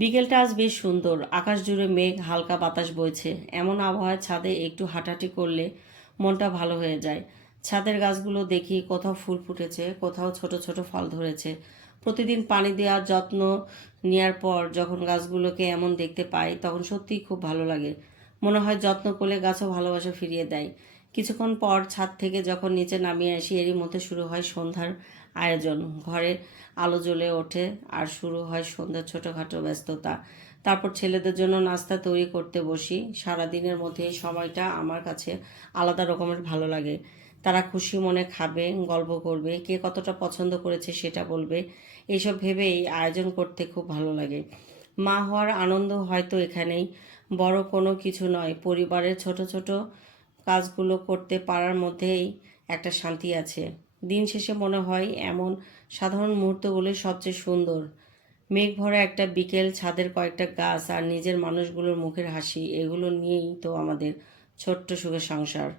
বিকেলটা আজ বেশ সুন্দর। আকাশ জুড়ে মেঘ, হালকা বাতাস বইছে। এমন আবহাওয়ায় ছাদে একটু হাঁটাহাঁটি করলে মনটা ভালো হয়ে যায়। ছাদের গাছগুলো দেখি কোথাও ফুল ফুটেছে, কোথাও ছোট ছোট ফল ধরেছে। প্রতিদিন পানি দেওয়ার যত্ন নেওয়ার পর যখন গাছগুলোকে এমন দেখতে পাই তখন সত্যিই খুব ভালো লাগে। মনে হয় যত্ন করলে গাছও ভালোবাসা ফিরিয়ে দেয়। কিছুক্ষণ পর ছাদ থেকে যখন নিচে নামিয়ে আসি এরই মধ্যে শুরু হয় সন্ধ্যার আয়োজন। ঘরে আলো জ্বলে ওঠে আর শুরু হয় সন্ধ্যার ছোটোখাটো ব্যস্ততা। তারপর ছেলেদের জন্য নাস্তা তৈরি করতে বসি। সারাদিনের মধ্যে এই সময়টা আমার কাছে আলাদা রকমের ভালো লাগে। তারা খুশি মনে খাবে, গল্প করবে, কে কতটা পছন্দ করেছে সেটা বলবে। এইসব ভেবেই আয়োজন করতে খুব ভালো লাগে। মা হওয়ার আনন্দ হয়তো এখানেই। বড় কোনো কিছু নয়, পরিবারের ছোট ছোট কাজগুলো করতে পারার মধ্যেই একটা শান্তি আছে। দিন শেষে মনে হয় এমন সাধারণ মুহূর্তগুলোই সবচেয়ে সুন্দর। মেঘ ভরা একটা বিকেল, ছাদের কয়েকটা গাছ আর নিজের মানুষগুলোর মুখের হাসি, এগুলো নিয়েই তো আমাদের ছোট্ট সুখের সংসার।